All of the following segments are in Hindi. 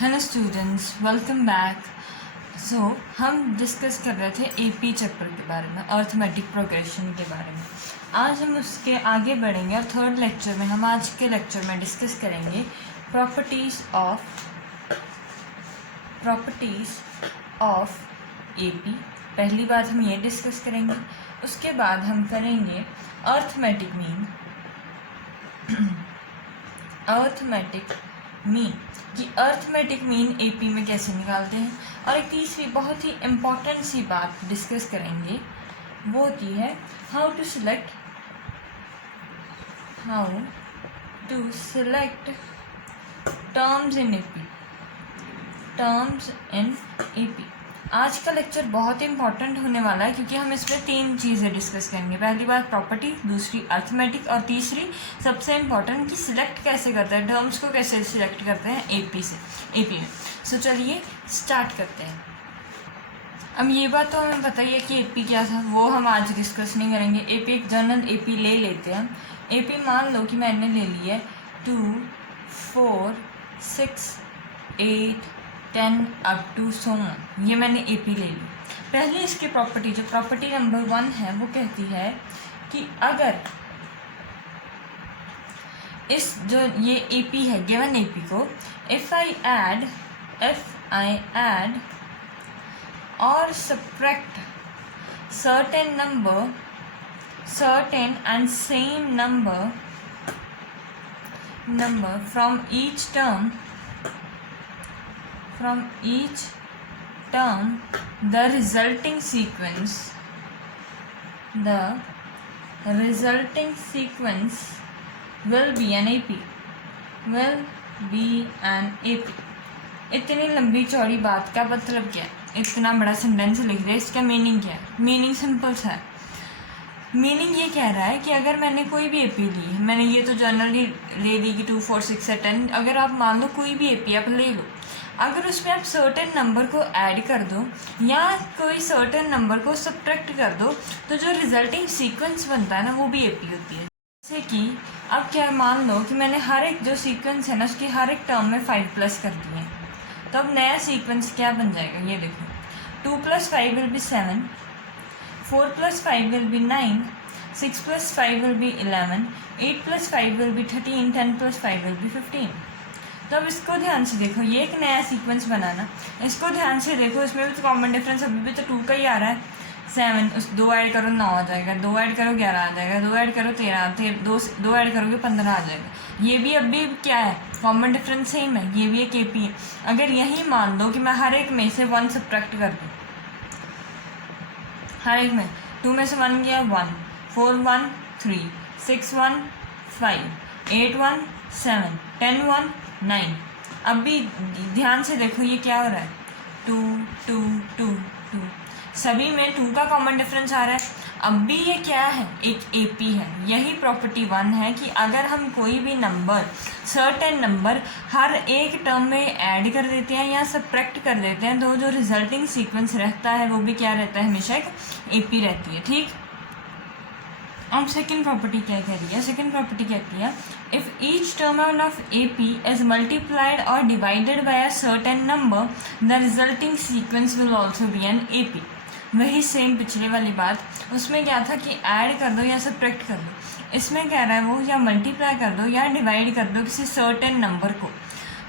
Hello students, welcome back. हम डिस्कस कर रहे थे एपी चैप्टर के बारे में, अर्थमेटिक प्रोग्रेशन के बारे में। आज हम उसके आगे बढ़ेंगे और थर्ड लेक्चर में हम आज के लेक्चर में डिस्कस करेंगे प्रॉपर्टीज़ ऑफ एपी। पहली बात हम ये डिस्कस करेंगे, उसके बाद हम करेंगे अर्थमेटिक मीन कि अर्थमेटिक मीन एपी में कैसे निकालते हैं। और एक तीसरी बहुत ही इम्पॉर्टेंट सी बात डिस्कस करेंगे, वो होती है how to select terms in AP. आज का लेक्चर बहुत ही इंपॉर्टेंट होने वाला है क्योंकि हम इसमें 3 चीज़ें डिस्कस करेंगे। पहली बात प्रॉपर्टी, दूसरी अर्थमेटिक और तीसरी सबसे इम्पॉर्टेंट कि सिलेक्ट कैसे करते हैं, टर्म्स को कैसे सिलेक्ट करते हैं एपी में। सो चलिए स्टार्ट करते हैं। अब ये बात तो हमें पता ही है कि एपी क्या था, वो हम आज डिस्कस नहीं करेंगे। एपी एक जनरल एपी ले लेते हैं। एपी मान लो कि मैंने ले लिया है 2, 4, 6, 8, 10 अप टू सो ऑन। ये मैंने एपी ले ली। पहले इसकी प्रॉपर्टी, जो प्रॉपर्टी नंबर 1 है, वो कहती है कि अगर इस जो ये एपी है, गिवन एपी को इफ आई ऐड और subtract certain and same number from each term, the resulting sequence will be an AP. इतनी लंबी चौड़ी बात का मतलब क्या है? इतना बड़ा सेंटेंस लिख रहे, इसका मीनिंग क्या है? मीनिंग सिंपल सा है। मीनिंग ये कह रहा है कि अगर मैंने कोई भी एपी ली, मैंने ये तो जनरली ले ली कि 2, 4, 6 या 10, अगर आप मान लो कोई भी एपी आप ले लो, अगर उसमें आप सर्टेन नंबर को ऐड कर दो या कोई सर्टेन नंबर को सब्ट्रैक्ट कर दो, तो जो रिजल्टिंग सीक्वेंस बनता है ना, वो भी एपी होती है। जैसे कि अब क्या, मान लो कि मैंने हर एक जो सीक्वेंस है ना, उसकी हर एक टर्म में 5+ कर दिए, तो अब नया सीक्वेंस क्या बन जाएगा, ये देखो। 2 + 5 will be 7, 4 + 5 will be 9, 6 + 5 will be 11, 8 + 5 will be 13, 10 + 5 will be 15। तो अब इसको ध्यान से देखो, ये एक नया सीक्वेंस बनाना, इसको ध्यान से देखो। इसमें भी तो कॉमन डिफरेंस अभी भी तो 2 का ही आ रहा है। 7 उस 2 ऐड करो 9 आ जाएगा, 2 ऐड करो 11 आ जाएगा, 2 ऐड करो 13, 2 ऐड करोगे 15 आ जाएगा। ये भी अभी क्या है, कॉमन डिफरेंस सेम है, ये भी एक एपी है। अगर यही मान लो कि मैं हर एक में से 1 सब्ट्रैक्ट कर दूँ, हर एक में 2 में से 1 गया 1, 4 1 3, 6 1 5, 8 1 7, 10 1 9। अब भी ध्यान से देखो ये क्या हो रहा है, 2 2 2 2, सभी में 2 का कॉमन डिफरेंस आ रहा है। अब भी ये क्या है, एक एपी है। यही प्रॉपर्टी 1 है कि अगर हम कोई भी नंबर, सर्टेन नंबर हर एक टर्म में ऐड कर देते हैं या सब्ट्रैक्ट कर देते हैं, तो जो रिजल्टिंग सीक्वेंस रहता है वो भी क्या रहता है, हमेशा एक एपी रहती है। ठीक। अब सेकेंड प्रॉपर्टी क्या कह रही है? सेकेंड प्रॉपर्टी कहती है if each term of AP is multiplied और divided by a certain number, the resulting sequence will also be an AP. वही सेम पिछले वाली बात, उसमें क्या था कि ऐड कर दो या सब्ट्रैक्ट कर दो। इसमें कह रहा है वो या मल्टीप्लाई कर दो या डिवाइड कर दो किसी सर्टेन नंबर को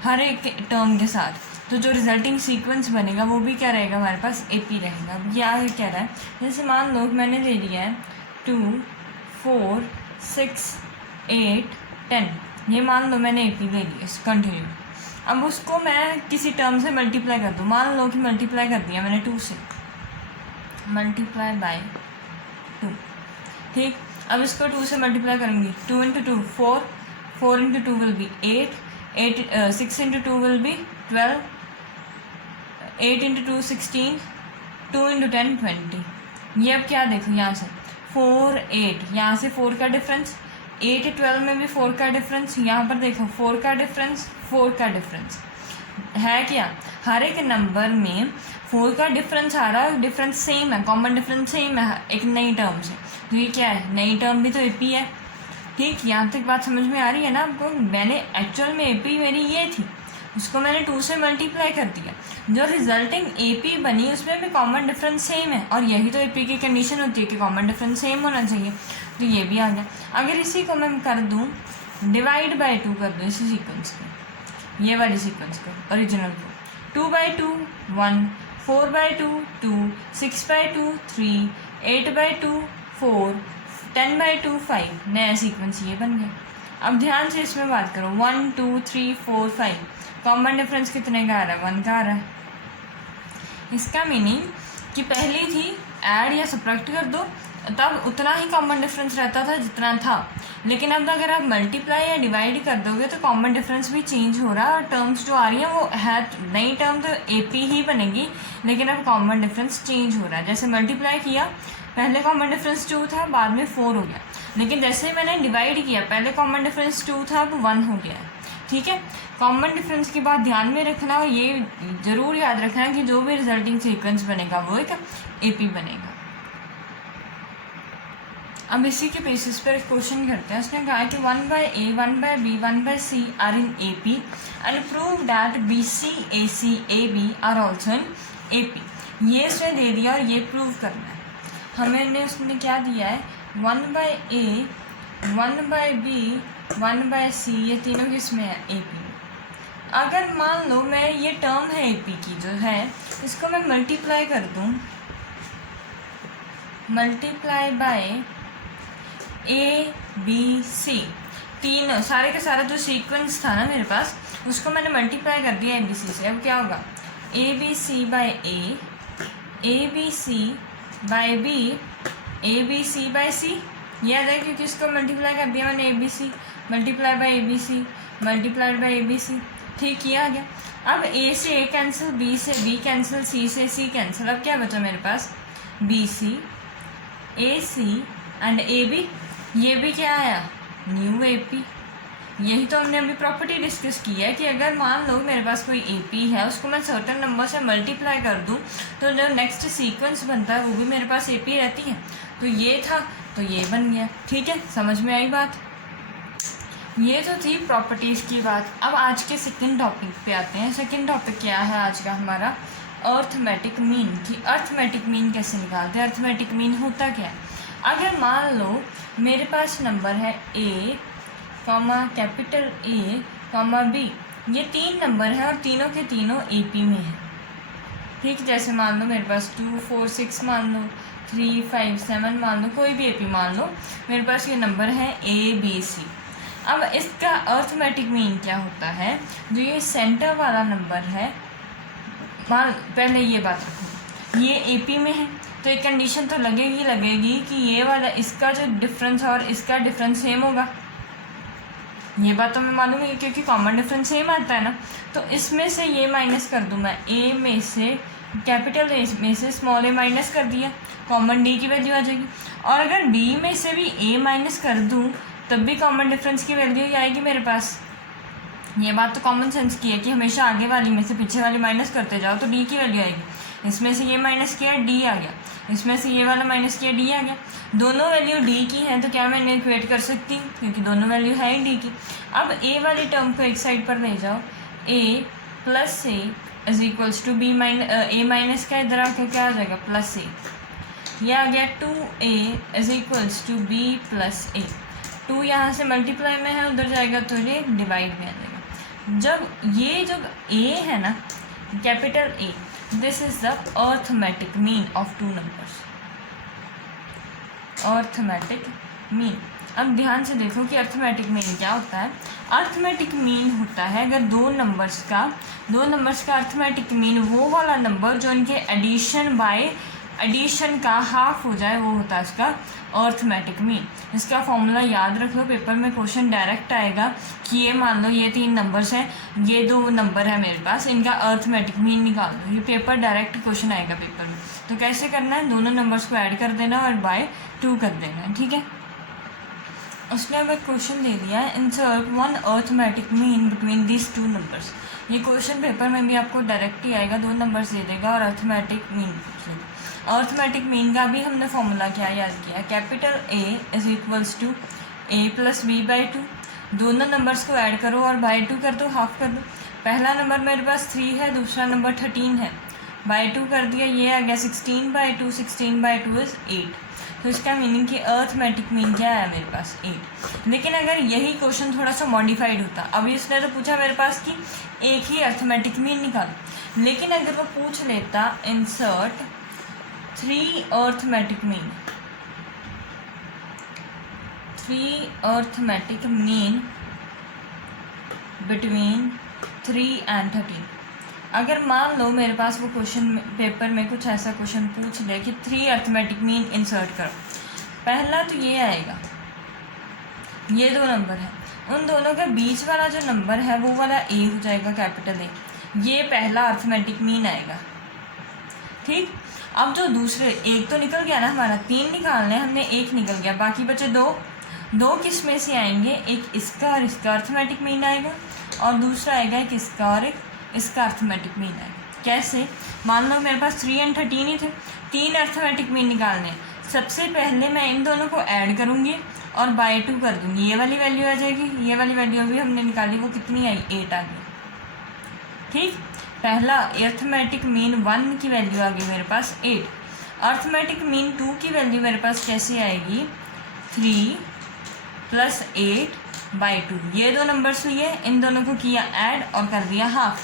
हर एक टर्म के साथ, तो जो रिजल्टिंग सीक्वेंस बनेगा वो भी क्या रहेगा, हमारे पास एपी रहेगा। अब क्या कह रहा है, जैसे मान लो मैंने ले लिया है 2 4 6 8 10, ये मान लो मैंने एपी ले लिया कंटिन्यू। अब उसको मैं किसी टर्म से मल्टीप्लाई कर दूँ, मान लो कि मल्टीप्लाई कर दिया मैंने 2 से, मल्टीप्लाई बाय 2। ठीक। अब इसको 2 से मल्टीप्लाई करेंगे, 2 × 2 4, 4 × 2 विल बी 8, 6 × 2 विल बी 12, 8 × 2 16, 2 × 10 20। ये अब क्या देखो, यहाँ से 4 8, यहाँ से 4 का डिफरेंस, 8 12 में भी 4 का डिफरेंस, यहाँ पर देखो 4 का डिफरेंस, 4 का डिफरेंस है। क्या हर एक नंबर में 4 का डिफरेंस आ रहा है, डिफरेंस सेम है, कॉमन डिफरेंस सेम है एक नई टर्म से, तो ये क्या है, नई टर्म भी तो एपी है। ठीक, यहाँ तक बात समझ में आ रही है ना आपको? मैंने एक्चुअल में एपी मेरी ये थी, उसको मैंने 2 से मल्टीप्लाई कर दिया, जो रिजल्टिंग AP बनी उसमें भी कॉमन डिफरेंस सेम है, और यही तो AP की कंडीशन होती है कि कॉमन डिफरेंस सेम होना चाहिए, तो ये भी आ गया। अगर इसी को मैं कर दूँ डिवाइड बाई 2 कर दूँ इसी सीक्वेंस को, ये वाली सीक्वेंस को, ओरिजिनल को, 2/2 1, 4/2 2, 6/2 3, 8/2 4, 10/2 5, नया सीक्वेंस ये बन गया। अब ध्यान से इसमें बात करो, 1 2 3 4 5, कॉमन डिफरेंस कितने का आ रहा है? 1 का आ रहा है। इसका मीनिंग कि पहली थी ऐड या सब्ट्रैक्ट कर दो तब उतना ही कॉमन डिफरेंस रहता था जितना था, लेकिन अब अगर आप मल्टीप्लाई या डिवाइड कर दोगे तो कॉमन डिफरेंस भी चेंज हो रहा है, और टर्म्स जो आ रही हैं वो है नई टर्म तो AP ही बनेगी, लेकिन अब कॉमन डिफरेंस चेंज हो रहा है। जैसे मल्टीप्लाई किया, पहले कॉमन डिफरेंस 2 था, बाद में 4 हो गया, लेकिन जैसे ही मैंने डिवाइड किया पहले कॉमन डिफरेंस 2 था, अब 1 हो गया है। ठीक है, कॉमन डिफरेंस की बात ध्यान में रखना, और ये ज़रूर याद रखना कि जो भी रिजल्टिंग सीक्वेंस बनेगा वो एक AP बनेगा। अब इसी के बेसिस पर एक क्वेश्चन करते हैं। उसने कहा कि 1/A 1/B 1/C are in AP and prove that BC AC AB are also in AP। ये उसने दे दिया और ये प्रूव करना है हमें। उसने क्या दिया है, 1/A 1/B 1/C, ये तीनों किसमें है? AP में। अगर मान लो मैं ये टर्म है AP की जो है, इसको मैं मल्टीप्लाई कर दूँ, मल्टीप्लाई बाय ABC, तीनों सारे का सारा जो सीक्वेंस था ना मेरे पास, उसको मैंने मल्टीप्लाई कर दिया ABC से। अब क्या होगा? ABC/A, ABC/B, ABC/C, ये आ जाएगा क्योंकि इसको मल्टीप्लाई कर दिया मैंने ABC, multiply by ABC, multiplied by ABC। ठीक, ये आ गया। अब A से A कैंसिल, B से B कैंसिल, C से C कैंसिल। अब क्या बचा मेरे पास? BC AC and AB। ये भी क्या आया? New AP। यही तो हमने अभी प्रॉपर्टी डिस्कस की है कि अगर मान लो मेरे पास कोई AP है, उसको मैं सर्टेन नंबर से मल्टीप्लाई कर दूं तो जो नेक्स्ट सीक्वेंस बनता है वो भी मेरे पास AP रहती है। तो ये था, तो ये बन गया। ठीक है, समझ में आई बात? ये तो थी प्रॉपर्टीज़ की बात। अब आज के सेकंड टॉपिक पे आते हैं। सेकंड टॉपिक क्या है आज का हमारा? Arithmetic mean. कि अर्थमेटिक मीन कैसे निकालते हैं, अर्थमेटिक मीन होता क्या है। अगर मान लो मेरे पास नंबर है A, कैपिटल A, B, ये 3 नंबर हैं और तीनों के तीनों AP में हैं। ठीक, जैसे मान लो मेरे पास 2 4 6 मान लो, 3 5 7 मान लो, कोई भी AP मान लो, मेरे पास ये नंबर है ABC। अब इसका अर्थमेटिक मीन क्या होता है? जो ये सेंटर वाला नंबर है, मान पहले ये बात रखो, ये AP में है तो एक कंडीशन तो लगेगी कि ये वाला इसका जो डिफरेंस और इसका डिफरेंस सेम होगा। ये बात तो मैं मानूंगी क्योंकि कॉमन डिफरेंस सेम आता है ना। तो इसमें से ये माइनस कर दूँ मैं, A में से कैपिटल A में से स्मॉल a माइनस कर दिया, कॉमन D की वैल्यू आ जाएगी। और अगर B में से भी A माइनस कर दूँ तब भी कॉमन डिफरेंस की वैल्यू ही आएगी मेरे पास। ये बात तो कॉमन सेंस की है कि हमेशा आगे वाली में से पीछे वाली माइनस करते जाओ तो D की वैल्यू आएगी। इसमें से ये माइनस किया D आ गया, इसमें से ये वाला माइनस किया D आ गया। दोनों वैल्यू D की है तो क्या मैं इन्हें इक्वेट कर सकती हूँ क्योंकि दोनों वैल्यू है ही D की। अब A वाली टर्म को एक साइड पर ले जाओ, A plus A is equals to B A minus का इधर आकर क्या आ जाएगा? Plus A। यह आ गया 2A is equals to B plus A। 2 यहाँ से मल्टीप्लाई में है, उधर जाएगा तो ये डिवाइड में आ जाएगा। जब A है ना, capital A, this is the arithmetic mean of 2 numbers. Arithmetic mean. अब ध्यान से देखो कि अर्थमेटिक मीन क्या होता है। अर्थमेटिक मीन होता है अगर दो नंबर्स का अर्थमेटिक मीन वो वाला नंबर जो इनके एडिशन का हाफ हो जाए, वो होता है इसका अर्थमेटिक मीन। इसका फॉर्मूला याद रख लो, पेपर में क्वेश्चन डायरेक्ट आएगा कि ये मान लो ये 3 नंबर्स हैं, ये 2 नंबर है मेरे पास, इनका अर्थमेटिक मीन निकाल दो। ये पेपर डायरेक्ट क्वेश्चन आएगा पेपर में। तो कैसे करना है? दोनों नंबर्स को ऐड कर देना और बाय 2 कर देना है। ठीक है, उसने अब एक क्वेश्चन दे दिया है, insert 1 arithmetic mean between these 2 numbers. ये क्वेश्चन पेपर में भी आपको डायरेक्ट ही आएगा, 2 नंबर्स दे देगा और अर्थमेटिक मीन पूछ लेगा। अर्थमेटिक मीन का भी हमने फॉर्मूला क्या याद किया? Capital A is equals to A plus B by 2। दोनों नंबर्स को ऐड करो और बाई 2 कर दो, हाफ कर दो। पहला नंबर मेरे पास 3 है, दूसरा नंबर 13 है, बाई 2 कर दिया, ये आ गया 16/2, 16/2 इज़ 8। तो इसका मीनिंग कि अर्थमेटिक मीन क्या है मेरे पास 8। लेकिन अगर यही क्वेश्चन थोड़ा सा मॉडिफाइड होता, अभी इसने तो पूछा मेरे पास कि एक ही अर्थमेटिक मीन निकालो, लेकिन अगर वो पूछ लेता insert 3 arithmetic mean, 3 arithmetic mean between 3 and 13। अगर मान लो मेरे पास वो क्वेश्चन पेपर में कुछ ऐसा क्वेश्चन पूछ ले कि 3 अर्थमेटिक मीन इंसर्ट करो, पहला तो ये आएगा, ये 2 नंबर है, उन दोनों के बीच वाला जो नंबर है वो वाला ए हो जाएगा, कैपिटल ए, ये पहला अर्थमेटिक मीन आएगा। ठीक, अब जो दूसरे, एक तो निकल गया ना हमारा, 3 निकालने हमने, एक निकल गया, बाकी बचे 2 किस में से आएंगे, एक इसका और इसका अर्थमेटिक मीन आएगा, और दूसरा आएगा एक इसका और एक इसका अर्थमेटिक मीन आएगा। कैसे, मान लो मेरे पास 3 and 13 ही थे, 3 अर्थमेटिक मीन निकालने, सबसे पहले मैं इन दोनों को ऐड करूँगी और बाई 2 कर दूँगी, ये वाली वैल्यू आ जाएगी, ये वाली वैल्यू भी हमने निकाली, वो कितनी आई, 8 आ गई। ठीक, पहला अर्थमेटिक मीन 1 की वैल्यू आ गई मेरे पास 8, अर्थमेटिक मीन 2 की वैल्यू मेरे पास कैसे आएगी, 3 + 8/2, ये 2 नंबर्स लिए, इन दोनों को किया ऐड और कर दिया हाफ,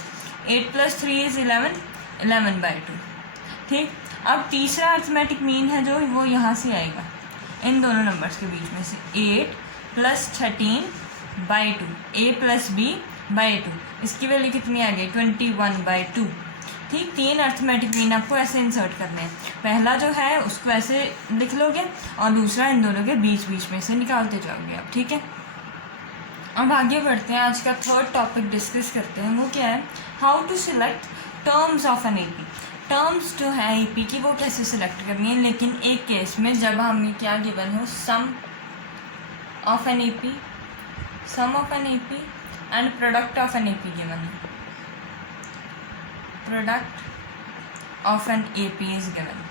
8 + 3 इज़ 11, 11/2। ठीक, अब तीसरा अर्थमेटिक मीन है जो वो यहाँ से आएगा, इन दोनों नंबर्स के बीच में से, 8 + 13/2, a + b/2, इसकी वैल्यू कितनी आ गई, 21/2। ठीक, 3 अर्थमेटिक मीन आपको ऐसे इंसर्ट करने हैं, पहला जो है उसको ऐसे लिख लोगे और दूसरा इन दोनों के बीच में से निकालते जाओगे आप। ठीक है, अब आगे बढ़ते हैं, आज का 3rd टॉपिक डिस्कस करते हैं, वो क्या है, how to select terms of an AP. Terms जो है एपी की वो कैसे सिलेक्ट करनी है, लेकिन एक केस में जब हमें क्या गिवन हो, sum of an AP, sum of an AP and product of an AP given है, product of an AP is given.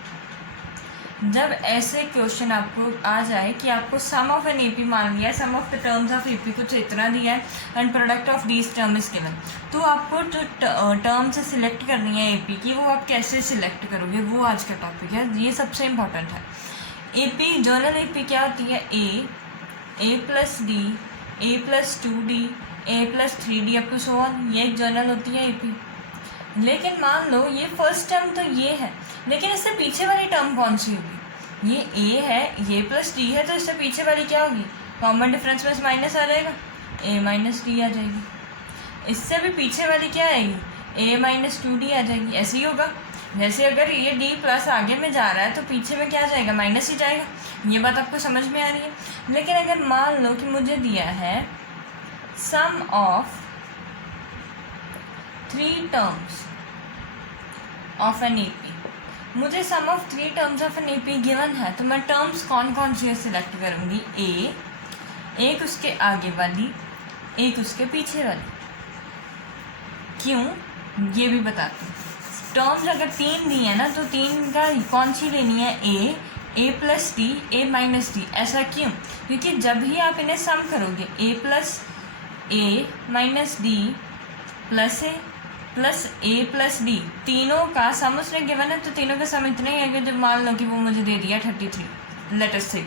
जब ऐसे क्वेश्चन आपको आ जाए कि आपको सम ऑफ एन एपी मान लिया, sum of the terms of AP कुछ इतना दिया है and product of these term is given, तो आपको जो टर्म से सिलेक्ट करनी है एपी की, वो आप कैसे सिलेक्ट करोगे, वो आज का टॉपिक है, ये सबसे इम्पोर्टेंट है। एपी, जर्नल एपी क्या होती है, a + d, a + 2d, a + 3d up to so on, ये एक जर्नल होती है एपी। लेकिन मान लो ये फर्स्ट टर्म तो ये है, लेकिन इससे पीछे वाली टर्म कौन सी होगी, ये a है, ये + d है, तो इससे पीछे वाली क्या होगी, कॉमन डिफरेंस में माइनस आ जाएगा, a - d आ जाएगी। इससे भी पीछे वाली क्या आएगी, a - 2d आ जाएगी। ऐसे ही होगा, जैसे अगर ये d प्लस आगे में जा रहा है तो पीछे में क्या जाएगा, माइनस ही जाएगा। ये बात आपको समझ में आ रही है। लेकिन अगर मान लो कि मुझे दिया है sum of 3 terms of an AP, मुझे sum of 3 terms of an AP given है, तो मैं टर्म्स कौन कौन सी सिलेक्ट करूँगी, एक उसके आगे वाली, एक उसके पीछे वाली। क्यों, ये भी बताती हूँ। टर्म्स अगर 3 दी है ना, तो 3 का कौन सी लेनी है, a + d, a - d। ऐसा क्यों, क्योंकि जब भी आप इन्हें सम करोगे, a + d + a + a + d, तीनों का सम उसने गिवन है, तो तीनों का सम इतना ही है कि जब मान लो कि वो मुझे दे दिया 33, लेट अस से,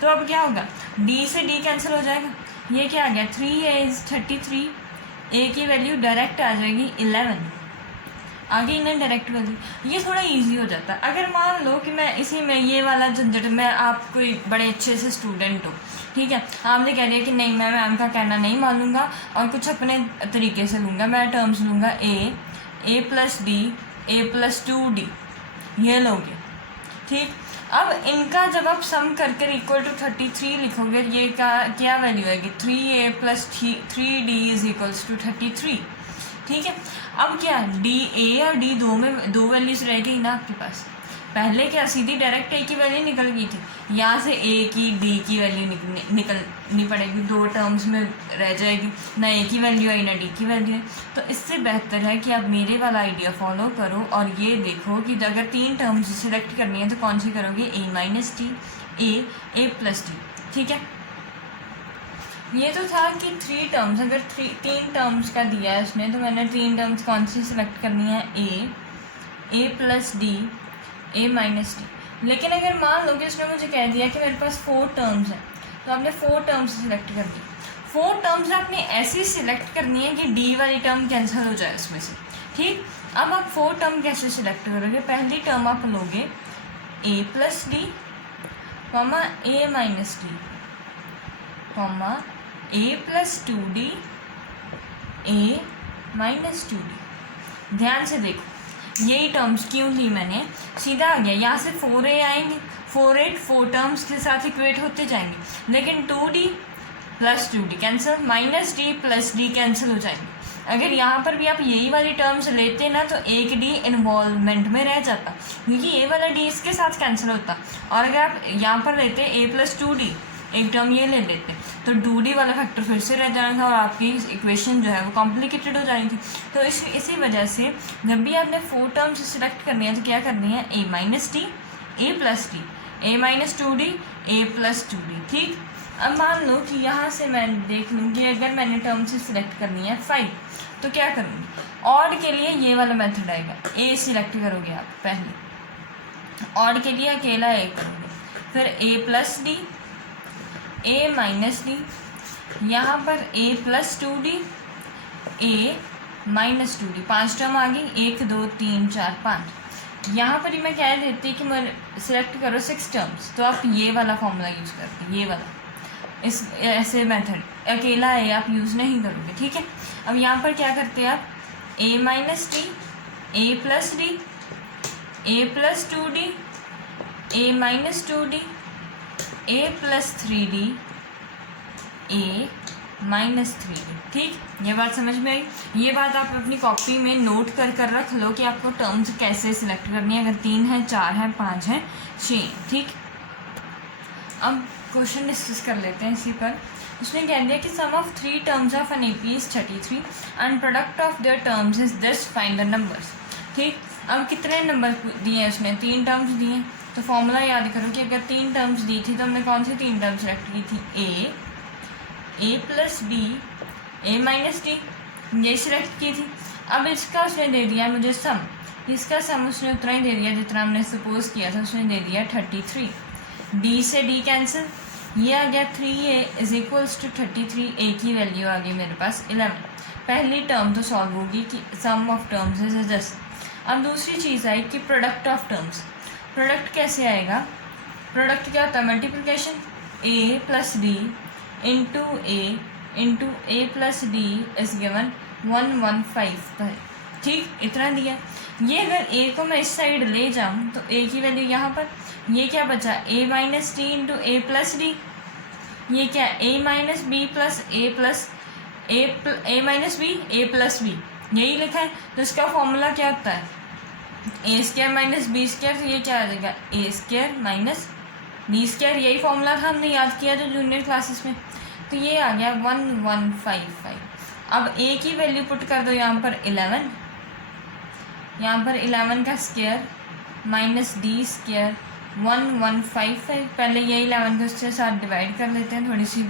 तो अब क्या होगा, d से d कैंसिल हो जाएगा, ये क्या आ गया, 3a इज़ 33, a की वैल्यू डायरेक्ट आ जाएगी 11, आगे इन्हें डायरेक्ट वैल्यू, ये थोड़ा इजी हो जाता है। अगर मान लो कि मैं इसी में ये वाला झंझट, मैं आप कोई बड़े अच्छे से स्टूडेंट हो, ठीक है, आपने कह दिया कि नहीं मैं मैम का कहना नहीं मानूंगा और कुछ अपने तरीके से लूँगा, मैं टर्म्स लूँगा a + d, a + 2d, ये लोगे। ठीक, अब इनका जब आप सम करके इक्वल टू 33 लिखोगे, ये क्या वैल्यू आएगी, 3a + 3d = 33। ठीक है, अब क्या, a और d दो वैल्यूज रह गई ना आपके पास। पहले क्या सीधी डायरेक्ट a की वैल्यू निकल गई थी, यहाँ से a की d की वैल्यू निकलनी पड़ेगी, 2 टर्म्स में रह जाएगी, ना a की वैल्यू आई ना d की वैल्यू है। तो इससे बेहतर है कि आप मेरे वाला आइडिया फॉलो करो और ये देखो कि अगर 3 टर्म्स सिलेक्ट करनी है तो कौन सी करोगे, a - d, a + d। ठीक है, ये तो था कि 3 टर्म्स, अगर 3 टर्म्स का दिया है उसने तो मैंने 3 टर्म्स कौन सी सिलेक्ट करनी है, ए प्लस डी, ए माइनस डी। लेकिन अगर मान लो कि उसने मुझे कह दिया कि मेरे पास 4 टर्म्स हैं, तो आपने 4 टर्म्स सिलेक्ट कर दी। 4 टर्म्स आपने ऐसी सिलेक्ट करनी है कि डी वाली टर्म कैंसिल हो जाए उसमें से, ठीक। अब आप 4 टर्म कैसे सिलेक्ट करोगे, पहली टर्म आप लोगे ए प्लस डी कॉमा ए माइनस डी कॉमा ए प्लस 2d ए माइनस 2d। ध्यान से देखो यही टर्म्स क्यों ली मैंने, सीधा आ गया, यहाँ से 4a आएंगे, 4 टर्म्स के साथ इक्वेट होते जाएंगे, लेकिन 2d plus 2d cancel, minus D plus D cancel हो जाएंगे। अगर यहाँ पर भी आप यही वाली टर्म्स लेते ना तो एक डी इन्वॉल्वमेंट में रह जाता, क्योंकि ये वाला डी इसके साथ कैंसिल होता। और अगर आप यहाँ पर लेते ए प्लस 2d, एक टर्म ये ले लेते तो 2d वाला फैक्टर फिर से रह जाना था और आपकी इक्वेशन जो है वो कॉम्प्लिकेटेड हो जानी थी। तो इसी वजह से जब भी आपने 4 टर्म्स सिलेक्ट करनी है तो क्या करनी है, ए माइनस डी, ए प्लस डी, ए माइनस 2d, ए प्लस 2d, ठीक। अब मान लो कि यहाँ से मैं देख लूँ कि अगर मैंने टर्म से सिलेक्ट करनी है 5, तो क्या करूँगी, ऑड के लिए ये वाला मेथड आएगा, ए सिलेक्ट करोगे आप पहले, ऑड के लिए अकेला ए करोगे, फिर ए प्लस डी, ए माइनस डी, यहाँ पर ए प्लस 2d, ए माइनस 2d, 5 टर्म आ गई, 1 2 3 4 5। यहाँ पर ही मैं कह देती कि मैं सिलेक्ट करो 6 टर्म्स, तो आप ये वाला फॉर्मूला यूज़ करते, ये वाला, इस ऐसे मेथड, अकेला ए आप यूज़ नहीं करोगे, ठीक है। अब यहाँ पर क्या करते हैं आप, ए माइनस डी, ए प्लस डी, ए प्लस 2d, ए माइनस 2d, ए प्लस 3d, ए माइनस 3d, ठीक। ये बात समझ में आई। ये बात आप अपनी कॉपी में नोट कर रख लो कि आपको टर्म्स कैसे सिलेक्ट करनी है, अगर 3 है, 4 है, 5 है, 6, ठीक। अब क्वेश्चन डिस्कस कर लेते हैं इसी पर। उसने कह दिया कि sum of 3 terms of an AP is 33 and product of their terms is this, find the numbers, ठीक। अब कितने नंबर दिए हैं उसने, 3 टर्म्स दिए हैं, तो फॉर्मूला याद करो कि अगर 3 टर्म्स दी थी तो हमने कौन सी 3 टर्म्स सेलेक्ट की थी, ए प्लस डी, ए माइनस डी, ये सिलेक्ट की थी। अब इसका उसने दे दिया मुझे सम, इसका सम उसने उतना ही दे दिया जितना हमने सपोज किया था, उसने दे दिया 33। डी से डी कैंसिल, ये आ गया 3a इज इक्वल्स टू 33, ए की वैल्यू आ गई मेरे पास 11। पहली टर्म तो सॉल्व होगी कि sum of terms is just. अब दूसरी चीज़ आई कि प्रोडक्ट ऑफ टर्म्स, प्रोडक्ट कैसे आएगा, प्रोडक्ट क्या होता है, multiplication, A plus D into A plus D is given 115, ठीक। इतना दिया। ये अगर ए को मैं इस साइड ले जाऊँ तो ए की वैल्यू यहाँ पर, ये क्या बचा, ए माइनस डी इंटू ए प्लस डी, ये क्या, ए माइनस बी प्लस ए प्लस ए माइनस बी, ए प्लस बी, यही लिखा है। तो इसका फॉर्मूला क्या होता है, ए स्क्वायर माइनस बी स्क्वायर, तो ये क्या आ जाएगा, ए स्क्वायर माइनस बी स्क्वायर, यही फॉर्मूला था हमने याद किया जो जूनियर क्लासेस में। तो ये आ गया 1155। अब ए की वैल्यू पुट कर दो यहाँ पर 11, यहाँ पर 11 का स्क्वायर माइनस डी स्क्वायर 1155। पहले ये 11 को इससे साथ डिवाइड कर लेते हैं, थोड़ी सी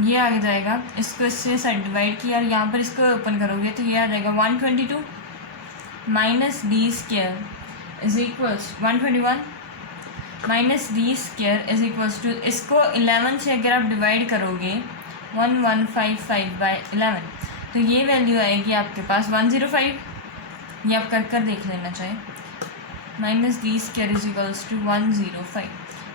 ये आ जाएगा, इसको इससे साथ डिवाइड किया और यहाँ पर इसको ओपन करोगे तो ये आ जाएगा 122 minus d square is equals 121 minus d square is equals to, इसको 11 से अगर आप डिवाइड करोगे 1155/11 तो ये वैल्यू आएगी आपके पास 105। ये आप कर देख लेना चाहें, minus d square is equals to 105,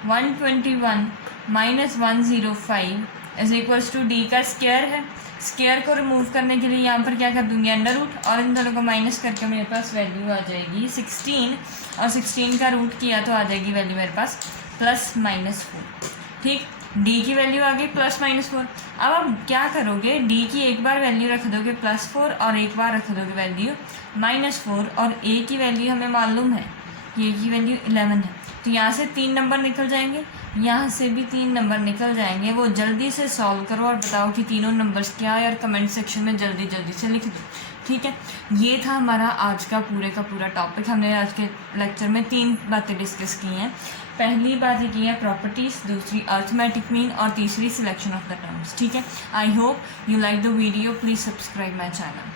121 minus 105 is equals to d का स्क्वायर है। स्क्वायर को रिमूव करने के लिए यहाँ पर क्या कर दूँगी, अंडर रूट, और इन दोनों को माइनस करके मेरे पास वैल्यू आ जाएगी 16, और 16 का रूट किया तो आ जाएगी वैल्यू मेरे पास +-4, ठीक। डी की वैल्यू आ गई +-4। अब आप क्या करोगे, डी की एक बार वैल्यू रख दोगे +4 और एक बार रख दोगे वैल्यू -4, और ए की वैल्यू हमें मालूम है, ए की वैल्यू 11 है, तो यहाँ से 3 नंबर निकल जाएंगे, यहाँ से भी 3 नंबर निकल जाएंगे। वो जल्दी से सॉल्व करो और बताओ कि तीनों नंबर्स क्या है, और कमेंट सेक्शन में जल्दी से लिख दो। ठीक है, ये था हमारा आज का पूरा टॉपिक। हमने आज के लेक्चर में 3 बातें डिस्कस की हैं। पहली बात ये की है प्रॉपर्टीज़, दूसरी अर्थमेटिक मीन और तीसरी सिलेक्शन ऑफ द टर्म्स। ठीक है, I hope you like the video, please subscribe my channel.